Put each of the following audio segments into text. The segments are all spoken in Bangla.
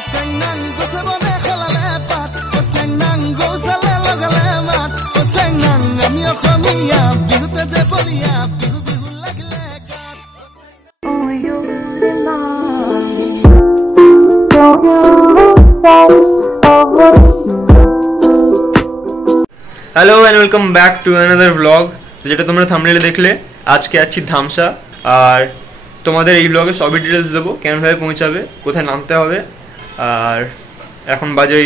Hello and welcome back to another vlog. যেটা তোমরা থাম্বনেলে দেখলে আজকে আছি ধামসা আর তোমাদের এই ব্লগে সবই ডিটেইলস দেব, কেমনভাবে পৌঁছাবে, কোথায় নামতে হবে। আর এখন বাজে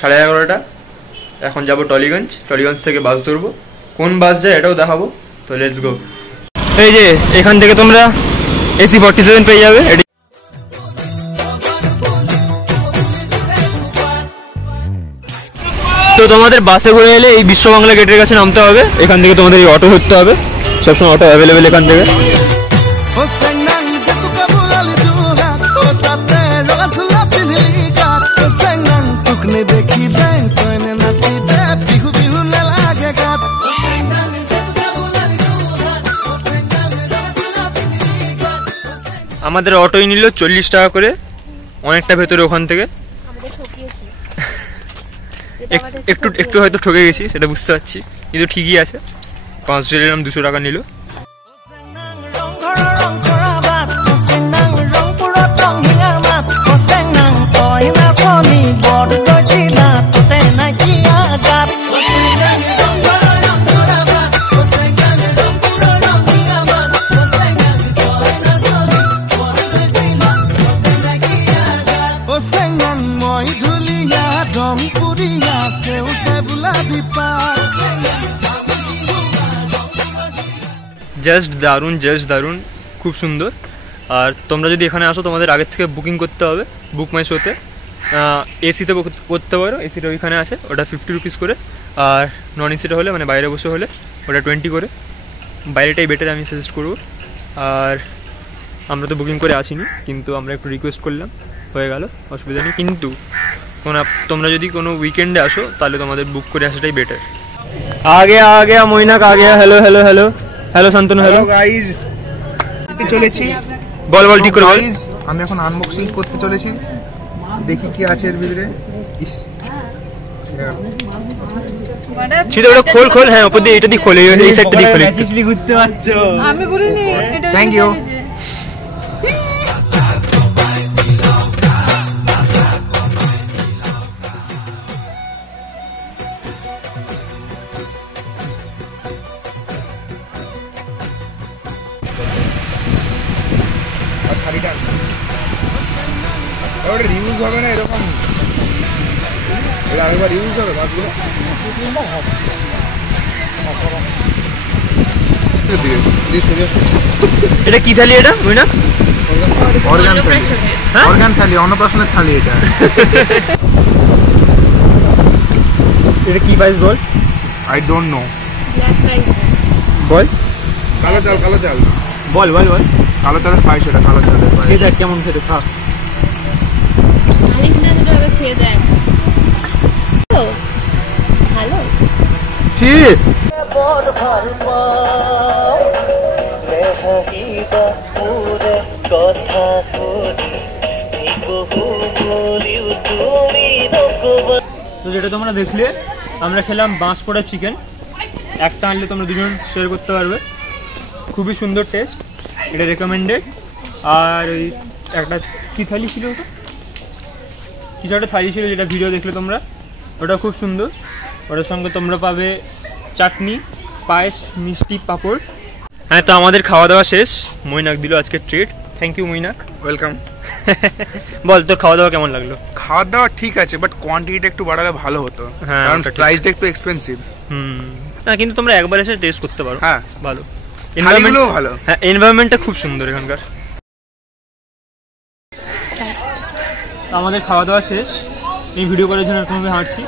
11:30। এখন যাব টলিগঞ্জ থেকে বাস ধরবো, কোন বাস যায় এটাও দেখাবো। তো লেটস গো। এই যে এখান থেকে তোমরা এসি 47 পেয়ে যাবে। তো তোমাদের বাসে করে এলে এই বিশ্ববাংলা গেটের কাছে নামতে হবে, এখান থেকে তোমাদের এই অটো ধরতে হবে, সবসময় অটো অ্যাভেলেবেল এখান থেকে। আমাদের অটোই নিল 40 টাকা করে, অনেকটা ভেতরে ওখান থেকে। একটু হয়তো ঠকে গেছি সেটা বুঝতে পারছি, কিন্তু ঠিকই আছে। 5 নিলাম, 200 টাকা নিল। জাস্ট দারুণ, খুব সুন্দর। আর তোমরা যদি এখানে আসো তোমাদের আগের থেকে বুকিং করতে হবে বুক মাই শোতে। এসিতে করতে পারো, এসিটা ওইখানে আছে, ওটা 50 রুপিস করে। আর নন এসিটা হলে মানে বাইরে বসে হলে ওটা 20 করে। বাইরেটাই বেটার আমি সাজেস্ট করবো। আর আমরা তো বুকিং করে আসিনি, কিন্তু আমরা একটু রিকোয়েস্ট করলাম, হয়ে গেল, অসুবিধা নেই। কিন্তু তোমরা যদি কোনো উইকেন্ডে আসো তাহলে তোমাদের বুক করে আসাটাই বেটার। আগে মৈনাক আগে। হ্যালো শান্তনু। হ্যালো গাইস, চলেছি। বল ঠিক করে বল। আমি এখন আনবক্সিং করতে চলেছি, দেখি কি আছে এর ভিতরে। খোল। হ্যাঁ, ওপর দিয়ে এটা দিয়ে খোলে, এই সাইডটা দিয়ে খোলে। ম্যাজিকলি ঘুরতে পারছো। আমি ঘুরিনি, এটা থ্যাংক ইউ। রিউজ হবে না এরকম, আরেকবার রিউজ হবে মাছগুলো। এটা কি থালি? এটা না অর্গান থালি, অন্নপ্রাশনের থালি এটা। এটা কি প্রাইস বল? I don't know. বল। কালো চাল বল। কালো চালের পায়েস, এটা কালো চালের পায়েস। এটা কেমন খেতে? খা। তো যেটা তোমরা দেখলে, আমরা খেলাম বাঁশ পোড়া চিকেন। একটা আনলে তোমরা দুজন শেয়ার করতে পারবে, খুবই সুন্দর টেস্ট, এটা রেকমেন্ডেড। আর ওই একটা কি থালি ছিল, ওটা কিছু একটা থালি ছিল যেটা ভিডিও দেখলে তোমরা, ওটা খুব সুন্দর। ওটার সঙ্গে তোমরা পাবে চাটনি, পায়েস, মিষ্টি, পাঁপড়। হ্যাঁ, তো আমাদের খাওয়া দাওয়া শেষ। মৈনাক দিল আজকে treat. Thank you Mainak. Welcome. বল, তোর খাওয়া দাওয়া কেমন লাগলো? খাওয়া দাওয়া ঠিক আছে, বাট কোয়ান্টিটিটা একটু বাড়ালে ভালো হতো, কারণ প্রাইসটা একটু এক্সপেন্সিভ। না, কিন্তু তোমরা একবার এসে টেস্ট করতে পারো। হ্যাঁ, ভালো, এনভায়রনমেন্টও ভালো। হ্যাঁ, এনভায়রনমেন্টটা খুব সুন্দর এখানকার। আমাদের খাওয়া দাওয়া শেষ, এই ভিডিও করার জন্য এরকমভাবে হাঁটছি।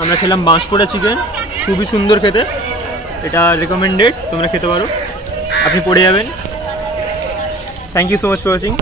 আমরা খেলাম বাঁশ পোড়া চিকেন, খুবই সুন্দর খেতে, এটা রেকমেন্ডেড, তোমরা খেতে পারো, আপনি পড়ে যাবেন। Thank you so much for watching.